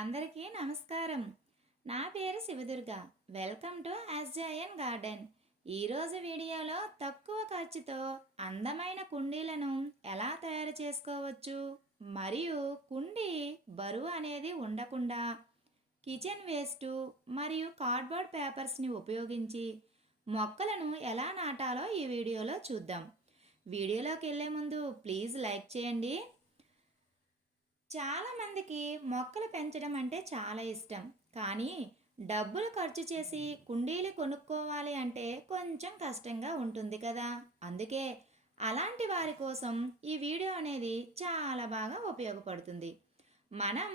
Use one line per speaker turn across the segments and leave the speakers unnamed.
అందరికీ నమస్కారం. నా పేరు Sivadurga. Welcome to SJN garden. ఈరోజు వీడియోలో తక్కువ ఖర్చుతో అందమైన కుండీలను ఎలా తయారు చేసుకోవచ్చు? మరియు కుండీ బరువు అనేది ఉండకుండా కిచెన్ వేస్టు మరియు కార్డ్బోర్డ్ పేపర్స్ని ఉపయోగించి మొక్కలను ఎలా నాటాలో ఈ వీడియోలో చూద్దాం. వీడియోలోకి వెళ్ళే ముందు ప్లీజ్ లైక్ చేయండి. చాలామందికి మొక్కలు పెంచడం అంటే చాలా ఇష్టం. కానీ డబ్బులు ఖర్చు చేసి కుండీలు కొనుక్కోవాలి అంటే కొంచెం కష్టంగా ఉంటుంది కదా. అందుకే అలాంటి వారి కోసం ఈ వీడియో అనేది చాలా బాగా ఉపయోగపడుతుంది. మనం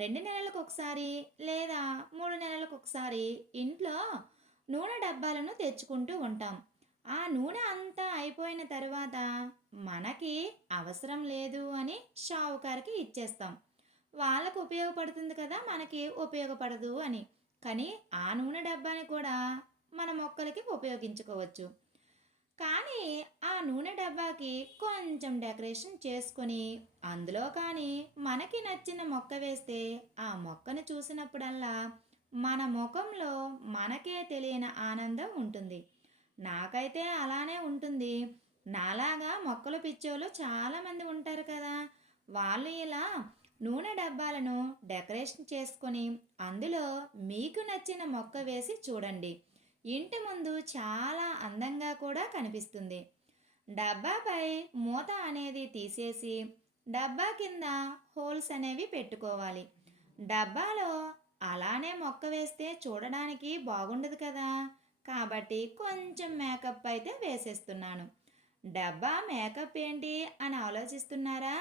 రెండు నెలలకు ఒకసారి లేదా మూడు నెలలకు ఒకసారి ఇంట్లో నూనె డబ్బాలను తెచ్చుకుంటూ ఉంటాం. ఆ నూనె అంతా అయిపోయిన తర్వాత మనకి అవసరం లేదు అని షావుకారికి ఇచ్చేస్తాం. వాళ్ళకు ఉపయోగపడుతుంది కదా మనకి ఉపయోగపడదు అని. కానీ ఆ నూనె డబ్బాని కూడా మన మొక్కలకి ఉపయోగించుకోవచ్చు. కానీ ఆ నూనె డబ్బాకి కొంచెం డెకరేషన్ చేసుకొని అందులో కానీ మనకి నచ్చిన మొక్క వేస్తే ఆ మొక్కను చూసినప్పుడల్లా మన ముఖంలో మనకే తెలియని ఆనందం ఉంటుంది. నాకైతే అలానే ఉంటుంది. నాలాగా మొక్కలు పిచ్చోళ్ళు చాలామంది ఉంటారు కదా. వాళ్ళు ఇలా నూనె డబ్బాలను డెకరేషన్ చేసుకొని అందులో మీకు నచ్చిన మొక్క వేసి చూడండి. ఇంటి ముందు చాలా అందంగా కూడా కనిపిస్తుంది. డబ్బాపై మూత అనేది తీసేసి డబ్బా కింద హోల్స్ అనేవి పెట్టుకోవాలి. డబ్బాలో అలానే మొక్క వేస్తే చూడడానికి బాగుండదు కదా. కాబట్టి కొంచెం మేకప్ అయితే వేసేస్తున్నాను. డబ్బా మేకప్ ఏంటి అని ఆలోచిస్తున్నారా?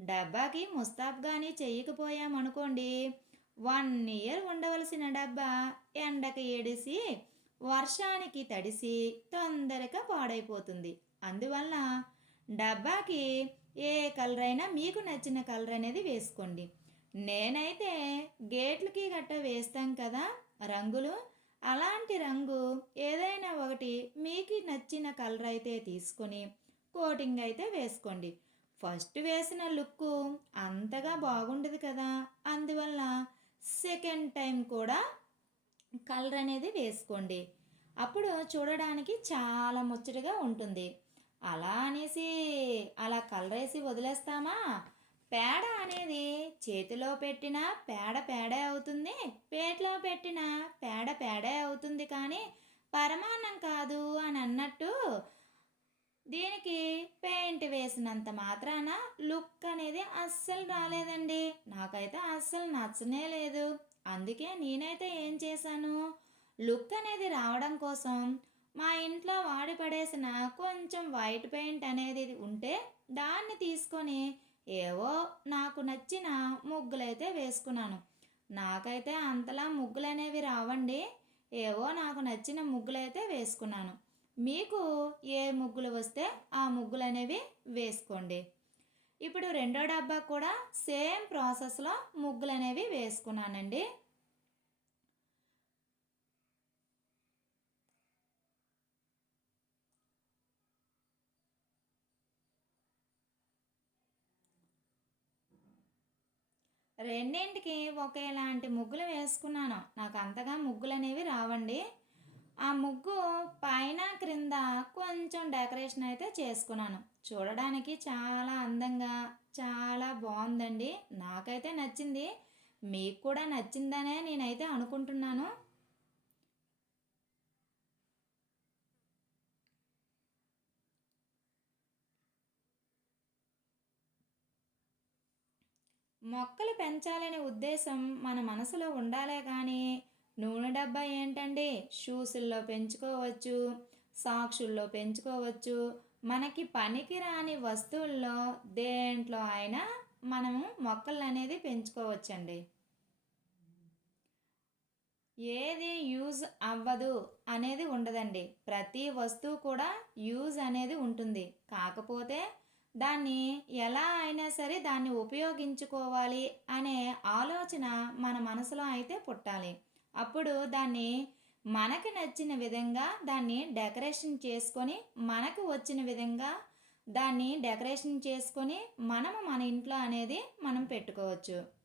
డబ్బాకి ముస్తాబ్ కానీ చెయ్యకపోయామనుకోండి వన్ ఇయర్ ఉండవలసిన డబ్బా ఎండకి ఏడిసి వర్షానికి తడిసి తొందరగా పాడైపోతుంది. అందువల్ల డబ్బాకి ఏ కలర్ అయినా మీకు నచ్చిన కలర్ అనేది వేసుకోండి. నేనైతే గేట్లకి గట్ట వేస్తాం కదా రంగులు. అలాంటి రంగు ఏదైనా ఒకటి మీకు నచ్చిన కలర్ అయితే తీసుకొని కోటింగ్ అయితే వేసుకోండి. ఫస్ట్ వేసిన లుక్ అంతగా బాగుండదు కదా. అందువల్ల సెకండ్ టైం కూడా కలర్ అనేది వేసుకోండి. అప్పుడు చూడడానికి చాలా ముచ్చటగా ఉంటుంది. అలా అనేసి అలా కలర్ వేసి వదిలేస్తామా? పేడ అనేది చేతిలో పెట్టిన పేడ పేడే అవుతుంది పేట్లో పెట్టిన పేడ పేడే అవుతుంది కానీ పరమాన్నం కాదు అని అన్నట్టు దీనికి పెయింట్ వేసినంత మాత్రాన లుక్ అనేది అస్సలు రాలేదండి. నాకైతే అస్సలు నచ్చనే లేదు. అందుకే నేనైతే ఏం చేశాను? లుక్ అనేది రావడం కోసం మా ఇంట్లో వాడి పడేసిన కొంచెం వైట్ పెయింట్ అనేది ఉంటే దాన్ని తీసుకొని ఏవో నాకు నచ్చిన ముగ్గులైతే వేసుకున్నాను. నాకైతే అంతలా ముగ్గులు అనేవి రావండి. ఏవో నాకు నచ్చిన ముగ్గులైతే వేసుకున్నాను. మీకు ఏ ముగ్గులు వస్తే ఆ ముగ్గులు అనేవి వేసుకోండి. ఇప్పుడు రెండో డబ్బా కూడా సేమ్ ప్రాసెస్లో ముగ్గులు అనేవి వేసుకున్నానండి. రెండింటికి ఒకేలాంటి ముగ్గులు వేసుకున్నాను. నాకు అంతగా ముగ్గులు అనేవి రావండి. ఆ ముగ్గు పైన క్రింద కొంచెం డెకరేషన్ అయితే చేసుకున్నాను. చూడడానికి చాలా అందంగా చాలా బాగుందండి. నాకైతే నచ్చింది. మీకు కూడా నచ్చిందనే నేనైతే అనుకుంటున్నాను. మొక్కలు పెంచాలనే ఉద్దేశం మన మనసులో ఉండాలే కానీ నూనె డబ్బా ఏంటండి? షూసుల్లో పెంచుకోవచ్చు సాక్షుల్లో పెంచుకోవచ్చు. మనకి పనికిరాని వస్తువుల్లో దేంట్లో అయినా మనము మొక్కలు అనేది పెంచుకోవచ్చండి. ఏది యూజ్ అవ్వదు అనేది ఉండదండి. ప్రతి వస్తువు కూడా యూజ్ అనేది ఉంటుంది. కాకపోతే దాన్ని ఎలా అయినా సరే దాన్ని ఉపయోగించుకోవాలి అనే ఆలోచన మన మనసులో అయితే పుట్టాలి. అప్పుడు దాన్ని మనకి నచ్చిన విధంగా దాన్ని డెకరేషన్ చేసుకొని మనకు వచ్చిన విధంగా దాన్ని డెకరేషన్ చేసుకొని మనము మన ఇంట్లో అనేది మనం పెట్టుకోవచ్చు.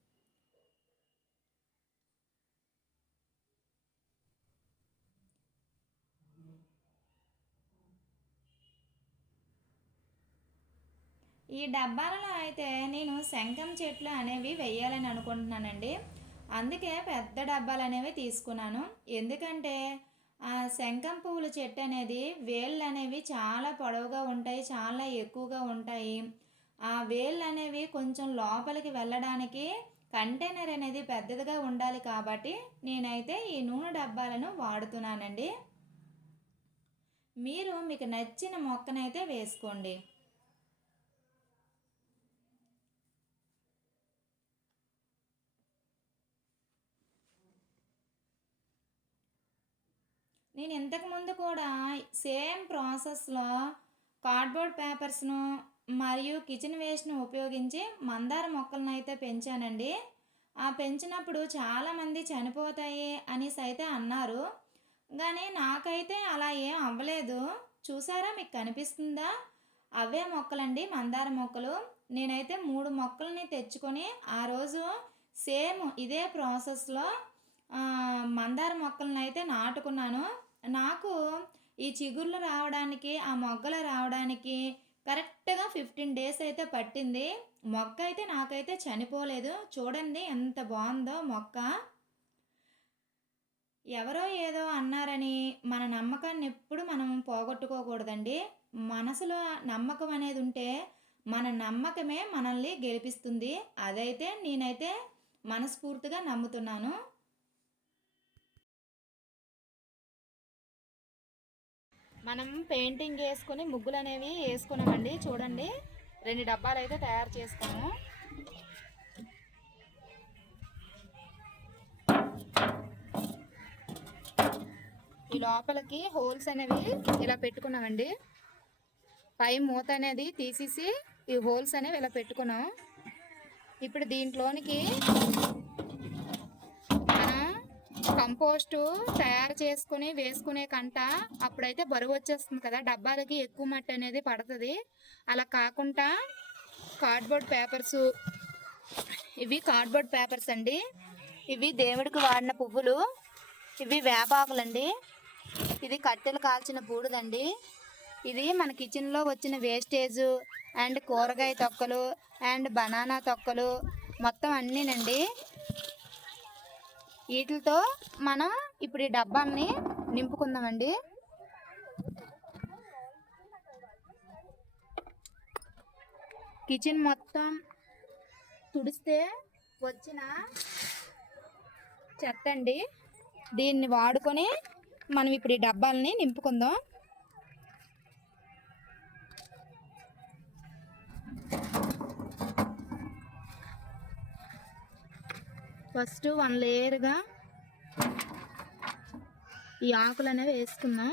ఈ డబ్బాలలో అయితే నేను శంఖం చెట్లు అనేవి వేయాలని అనుకుంటున్నానండి. అందుకే పెద్ద డబ్బాలు అనేవి తీసుకున్నాను. ఎందుకంటే ఆ శంఖం పువ్వుల చెట్టు అనేది వేళ్ళు అనేవి చాలా పొడవుగా ఉంటాయి చాలా ఎక్కువగా ఉంటాయి. ఆ వేళ్ళు అనేవి కొంచెం లోపలికి వెళ్ళడానికి కంటైనర్ అనేది పెద్దదిగా ఉండాలి కాబట్టి నేనైతే ఈ నూనె డబ్బాలను వాడుతున్నానండి. మీరు మీకు నచ్చిన మొక్కనైతే వేసుకోండి. నేను ఇంతకుముందు కూడా సేమ్ ప్రాసెస్లో కార్డ్బోర్డ్ పేపర్స్ను మరియు కిచెన్ వేస్ట్ను ఉపయోగించి మందార మొక్కలను అయితే పెంచానండి. ఆ పెంచినప్పుడు చాలామంది చనిపోతాయి అనేసి అయితే అన్నారు. కానీ నాకైతే అలా ఏం అవ్వలేదు. చూసారా మీకు కనిపిస్తుందా? అవే మొక్కలండి మందార మొక్కలు. నేనైతే మూడు మొక్కల్ని తెచ్చుకొని ఆ రోజు సేమ్ ఇదే ప్రాసెస్లో మందార మొక్కలను అయితే నాటుకున్నాను. నాకు ఈ చిగుర్లు రావడానికి ఆ మొగ్గలు రావడానికి కరెక్ట్గా ఫిఫ్టీన్ డేస్ అయితే పట్టింది. మొక్క అయితే నాకైతే చనిపోలేదు. చూడండి ఎంత బాగుందో మొక్క. ఎవరో ఏదో అన్నారని మన నమ్మకాన్ని ఎప్పుడు మనం పోగొట్టుకోకూడదండి. మనసులో నమ్మకం అనేది ఉంటే మన నమ్మకమే మనల్ని గెలిపిస్తుంది. అదైతే నేనైతే మనస్ఫూర్తిగా నమ్ముతున్నాను. మనం పెయింటింగ్ వేసుకొని ముగ్గులు అనేవి వేసుకున్నామండి. చూడండి. రెండు డబ్బాలు అయితే తయారు చేస్తాము ఈ లోపలికి హోల్స్ అనేవి ఇలా పెట్టుకున్నామండి. పై మూత అనేది తీసేసి ఈ హోల్స్ అనేవి ఇలా పెట్టుకున్నాం ఇప్పుడు దీంట్లోనికి కంపోస్టు తయారు చేసుకుని వేసుకునే కంట అప్పుడైతే బరువు వచ్చేస్తుంది కదా. డబ్బాలకి ఎక్కువ మట్టి అనేది పడుతుంది. అలా కాకుండా కార్డ్బోర్డ్ పేపర్స్ ఇవి కార్డ్బోర్డ్ పేపర్స్ అండి. ఇవి దేవుడికి వాడిన పువ్వులు. ఇవి వేపాకులండి. ఇది కట్టెలు కాల్చిన బూడిదండి. ఇది మన కిచెన్లో వచ్చిన వేస్టేజ్ అండ్ కూరగాయ తొక్కలు అండ్ బనానా తొక్కలు మొత్తం అన్నీనండి. వీటితో మనం ఇప్పుడు ఈ డబ్బాల్ని నింపుకుందామండి. కిచెన్ మొత్తం తుడిస్తే వచ్చిన చెత్త అండి దీన్ని వాడుకొని మనం ఇప్పుడు ఈ డబ్బాలని నింపుకుందాం. ఫస్ట్ వన్ లేయర్గా ఈ ఆకులు అనేవి వేసుకుందాం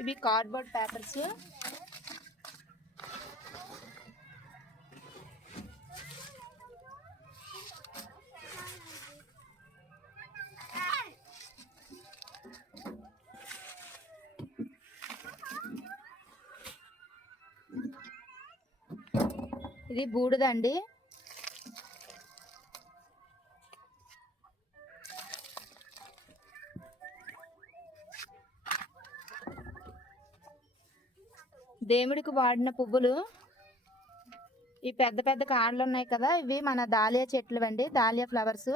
ఇవి కార్డ్బోర్డ్ పేపర్స్ ఇది బూడిదండి. దేవుడికి వాడిన పువ్వులు ఈ పెద్ద పెద్ద కాడలు ఉన్నాయి కదా ఇవి మన దాలియా చెట్లు అండి దాలియా ఫ్లవర్స్.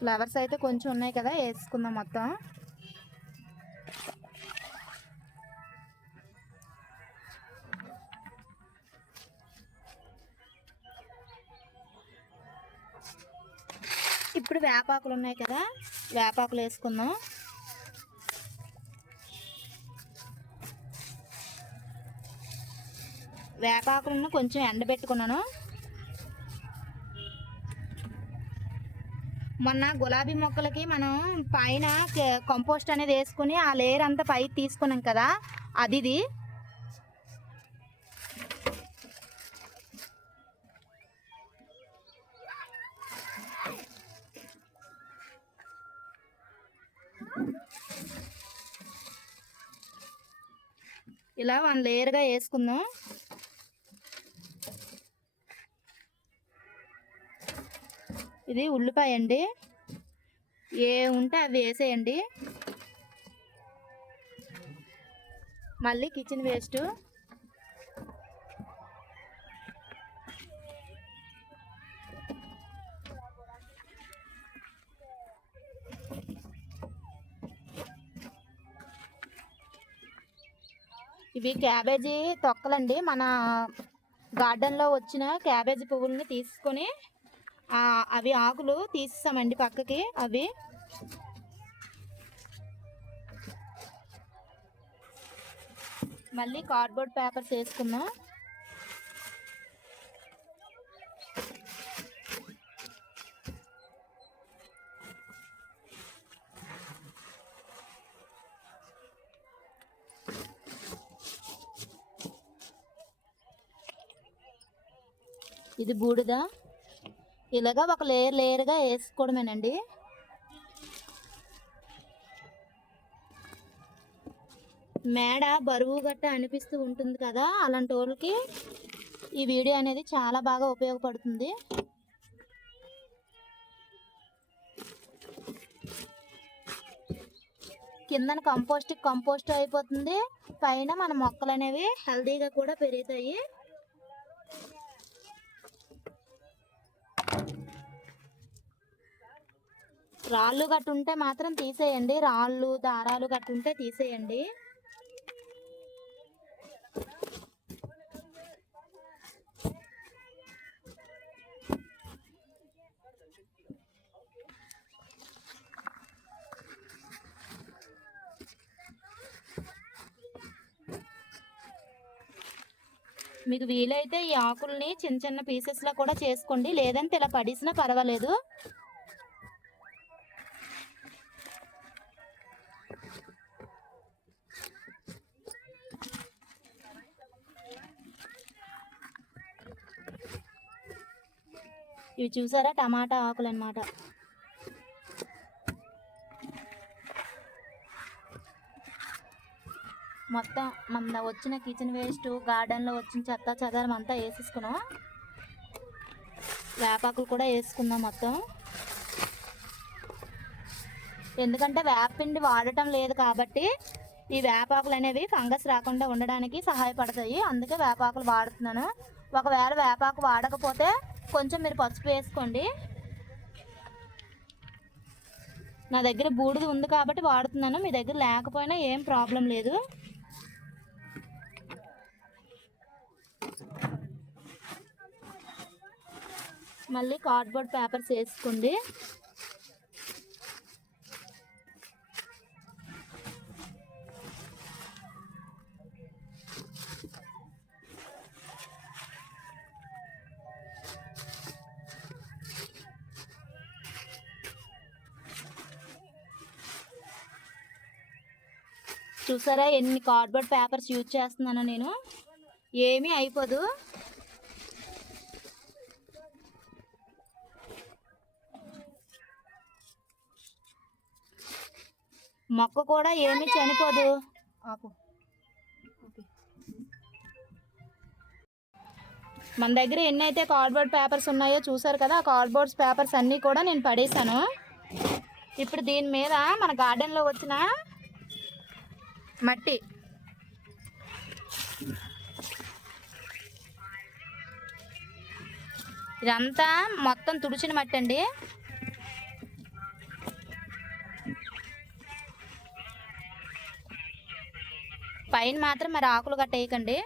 ఫ్లవర్స్ అయితే కొంచెం ఉన్నాయి కదా వేసుకుందాం మొత్తం. ఇప్పుడు వేపాకులు ఉన్నాయి కదా వేపాకులు వేసుకుందాం. వేపాకులను కొంచెం ఎండబెట్టుకున్నాను మొన్న గులాబీ మొక్కలకి మనం పైన కంపోస్ట్ అనేది వేసుకుని ఆ లేయర్ అంతా పైకి తీసుకున్నాం కదా అది ఇలా వన్ లేయర్గా వేసుకుందాం. ఇది ఉల్లిపాయ అండి. ఏ ఉంటే అవి వేసేయండి. మళ్ళీ కిచెన్ వేస్ట్. ఇవి క్యాబేజీ తొక్కలండి. మన గార్డెన్లో వచ్చిన క్యాబేజీ పువ్వుల్ని తీసుకొని అవి ఆకులు తీసేసామండి పక్కకి. అవి మళ్ళీ కార్డ్బోర్డ్ పేపర్స్ వేసుకున్నాం ఇది బూడిద. ఇలాగా ఒక లేయర్ లేయర్గా వేసుకోవడమేనండి. మేడ బరువు గట్ట అనిపిస్తూ ఉంటుంది కదా అలాంటి వాళ్ళకి ఈ వీడియో అనేది చాలా బాగా ఉపయోగపడుతుంది. కిందన కంపోస్ట్ కంపోస్ట్ అయిపోతుంది. పైన మన మొక్కలు అనేవి హెల్తీగా కూడా పెరుగుతాయి. రాళ్ళు గట్టుంటే మాత్రం తీసేయండి. రాళ్ళు దారాలు గట్టుంటే తీసేయండి. మీకు వీలైతే ఈ ఆకుల్ని చిన్న చిన్న పీసెస్లో కూడా చేసుకోండి. లేదంటే ఇలా పడిసినా పర్వాలేదు. ఇవి చూసారా? టమాటా ఆకులు అనమాట మొత్తం మన వచ్చిన కిచెన్ వేస్ట్ గార్డెన్లో వచ్చిన చెత్త చెదారం అంతా వేసేసుకున్నాం వేపాకులు కూడా వేసుకుందాం మొత్తం. ఎందుకంటే వేపపిండి వాడటం లేదు కాబట్టి ఈ వేపాకులు అనేవి ఫంగస్ రాకుండా ఉండడానికి సహాయపడతాయి. అందుకే వేపాకులు వాడుతున్నాను. ఒకవేళ వేపాకు వాడకపోతే కొంచెం మీరు పసుపు వేసుకోండి. నా దగ్గర బూడిద ఉంది కాబట్టి వాడుతున్నాను. మీ దగ్గర లేకపోయినా ఏం ప్రాబ్లం లేదు. మళ్ళీ కార్డ్బోర్డ్ పేపర్స్ వేసుకోండి. చూసారా? ఎన్ని కార్డ్బోర్డ్ పేపర్స్ యూజ్ చేస్తున్నానో నేను. ఏమీ అయిపోదు. మొక్క కూడా ఏమీ చనిపోదు. మన దగ్గర ఎన్ని అయితే కార్డ్బోర్డ్ పేపర్స్ ఉన్నాయో చూసారు కదా ఆ కార్డ్బోర్డ్ పేపర్స్ అన్నీ కూడా నేను పడేశాను. ఇప్పుడు దీని మీద మన గార్డెన్లో వచ్చిన మట్టి. ఇదంతా మొత్తం తుడిచిన మట్టి అండి. పైన మాత్రం మరి ఆకులు గట్ట వేయకండి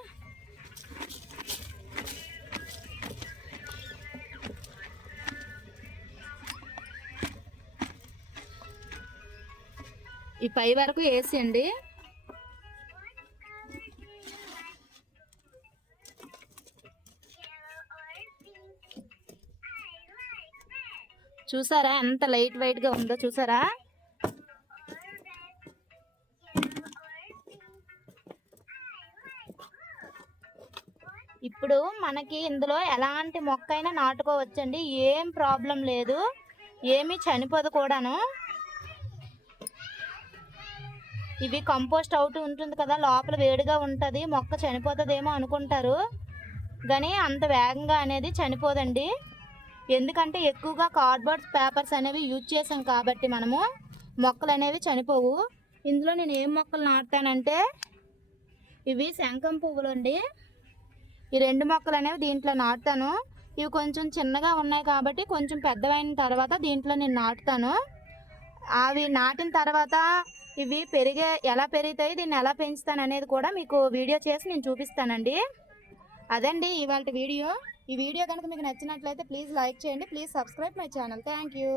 ఈ పై వరకు వేసేయండి. చూసారా? ఎంత లైట్ వెయిట్గా ఉందో చూసారా? ఇప్పుడు మనకి ఇందులో ఎలాంటి మొక్క అయినా నాటుకోవచ్చండి. ఏం ప్రాబ్లం లేదు. ఏమీ చనిపోదు కూడాను.
ఇవి కంపోస్ట్ అవుట్ ఉంటుంది కదా లోపల వేడిగా ఉంటుంది. మొక్క చనిపోతుందేమో అనుకుంటారు. కానీ అంత వేగంగా అనేది చనిపోదండి. ఎందుకంటే ఎక్కువగా కార్డ్బోర్డ్ పేపర్స్ అనేవి యూజ్ చేసాం కాబట్టి మనము మొక్కలు అనేవి చనిపోవు. ఇందులో నేను ఏం మొక్కలు నాటుతానంటే ఇవి శంఖం పువ్వులు అండి. ఈ రెండు మొక్కలు అనేవి దీంట్లో నాటుతాను. ఇవి కొంచెం చిన్నగా ఉన్నాయి కాబట్టి కొంచెం పెద్దవైన తర్వాత దీంట్లో నేను నాటుతాను. అవి నాటిన తర్వాత ఇవి పెరిగే ఎలా పెరుగుతాయి దీన్ని ఎలా పెంచుతాను అనేది కూడా మీకు వీడియో చేసి నేను చూపిస్తానండి. అదండి ఇవాళ వీడియో. ఈ వీడియో కనుక మీకు నచ్చినట్లయితే ప్లీజ్ లైక్ చేయండి please subscribe my channel. Thank you